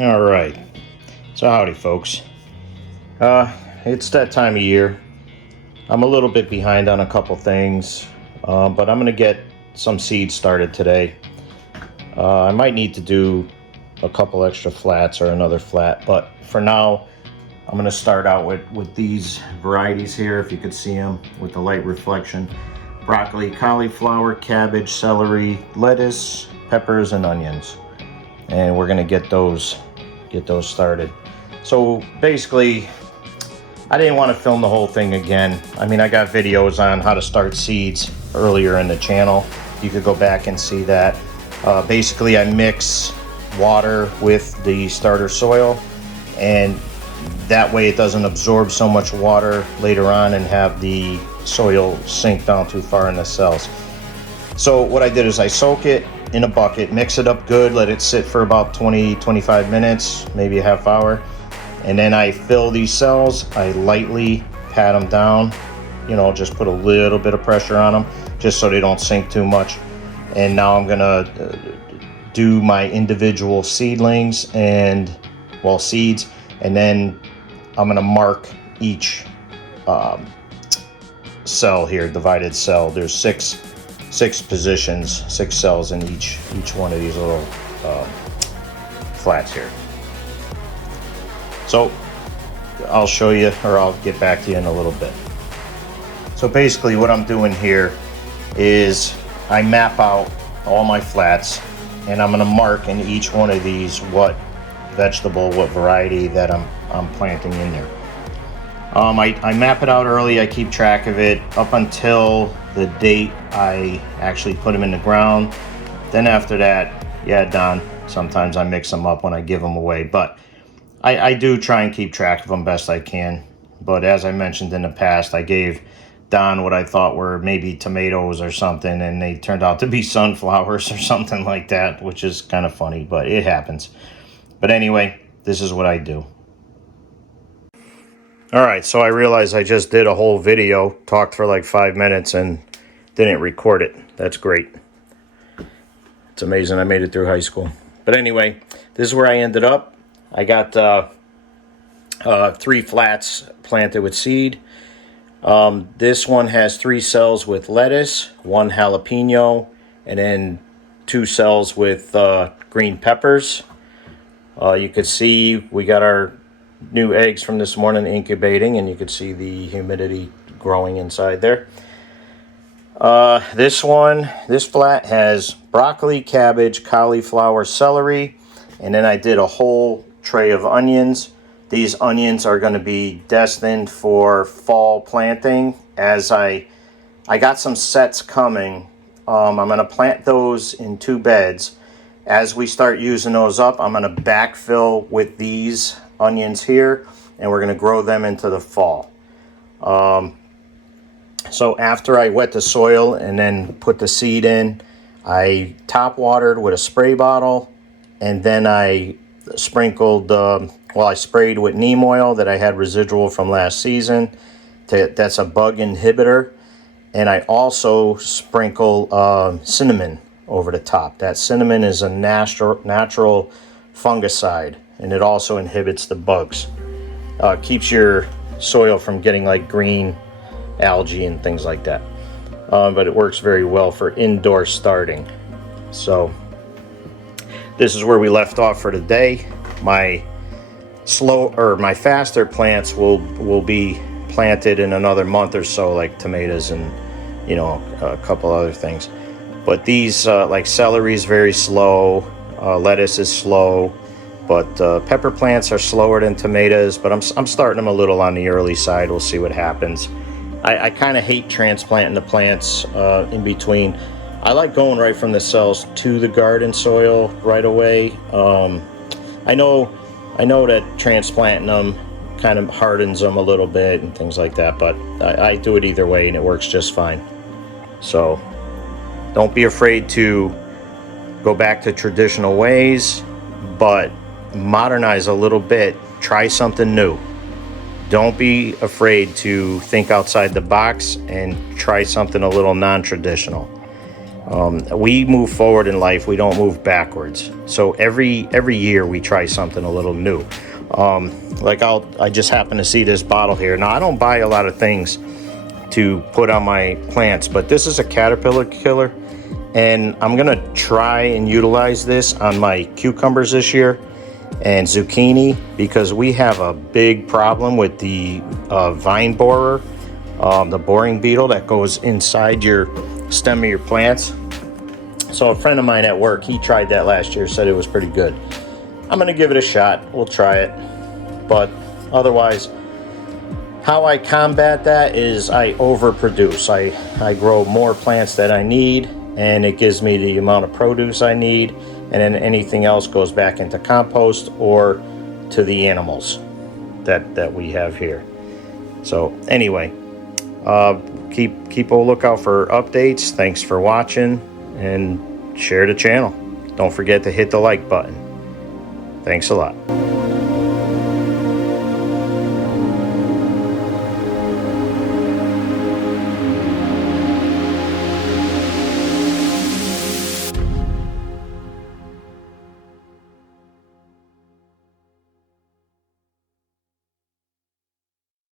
All right. So howdy, folks. It's that time of year. I'm a little bit behind on a couple things, but I'm gonna get some seeds started today. I might need to do a couple extra flats or another flat, but for now, I'm gonna start out with these varieties here, if you could see them with the light reflection. Broccoli, cauliflower, cabbage, celery, lettuce, peppers, and onions. And we're gonna get those started. So basically, I didn't want to film the whole thing again. I mean, I got videos on how to start seeds earlier in the channel. You could go back and see that. Basically, I mix water with the starter soil, and that way it doesn't absorb so much water later on and have the soil sink down too far in the cells. So what I did is I soak it in a bucket, mix it up good, let it sit for about 20-25 minutes, maybe a half hour, and then I fill these cells. I lightly pat them down, just put a little bit of pressure on them just so they don't sink too much. And now I'm gonna do my individual seedlings and seeds, and then I'm gonna mark each cell here, divided cell. There's six positions, 6 cells in each one of these little flats here. So I'll show you, or I'll get back to you in a little bit. So basically what I'm doing here is I map out all my flats, and I'm gonna mark in each one of these what vegetable, what variety that I'm planting in there. I map it out early. I keep track of it up until the date I actually put them in the ground. Then after that, Don, sometimes I mix them up when I give them away, but I do try and keep track of them best I can. But as I mentioned in the past, I gave Don what I thought were maybe tomatoes or something, and they turned out to be sunflowers or something like that, which is kind of funny, but it happens. But anyway, this is what I do. All right, so I realized I just did a whole video, talked for like 5 minutes, and didn't record it. That's great. It's amazing I made it through high school. But anyway, this is where I ended up. I got 3 flats planted with seed. This one has 3 cells with lettuce, 1 jalapeno, and then 2 cells with green peppers. You could see we got our new eggs from this morning incubating, and you could see the humidity growing inside there. This flat has broccoli, cabbage, cauliflower, celery, and then I did a whole tray of onions. These onions are going to be destined for fall planting. As I got some sets coming. I'm going to plant those in 2 beds. As we start using those up, I'm going to backfill with these onions here, and we're going to grow them into the fall. So after I wet the soil and then put the seed in, I top watered with a spray bottle, and then I sprinkled, I sprayed with neem oil that I had residual from last season. That's a bug inhibitor. And I also sprinkle cinnamon over the top. That cinnamon is a natural fungicide, and it also inhibits the bugs. Keeps your soil from getting like green algae and things like that. But it works very well for indoor starting. So this is where we left off for today. My faster plants will be planted in another month or so, like tomatoes and a couple other things. But these like celery is very slow, lettuce is slow, but pepper plants are slower than tomatoes. But I'm starting them a little on the early side. We'll see what happens. I kind of hate transplanting the plants in between. I like going right from the cells to the garden soil right away. I know that transplanting them kind of hardens them a little bit and things like that, but I do it either way, and it works just fine. So don't be afraid to go back to traditional ways, but modernize a little bit. Try something new. Don't be afraid to think outside the box and try something a little non-traditional. We move forward in life, we don't move backwards. So every year we try something a little new. Like I just happen to see this bottle here. Now I don't buy a lot of things to put on my plants, but this is a caterpillar killer, and I'm gonna try and utilize this on my cucumbers this year and zucchini, because we have a big problem with the vine borer, the boring beetle that goes inside your stem of your plants. So a friend of mine at work, he tried that last year, said it was pretty good. I'm gonna give it a shot. We'll try it. But otherwise, how I combat that is I overproduce. I grow more plants than I need, and it gives me the amount of produce I need, and then anything else goes back into compost or to the animals that we have here. So anyway, keep a lookout for updates. Thanks for watching, and share the channel. Don't forget to hit the like button. Thanks a lot.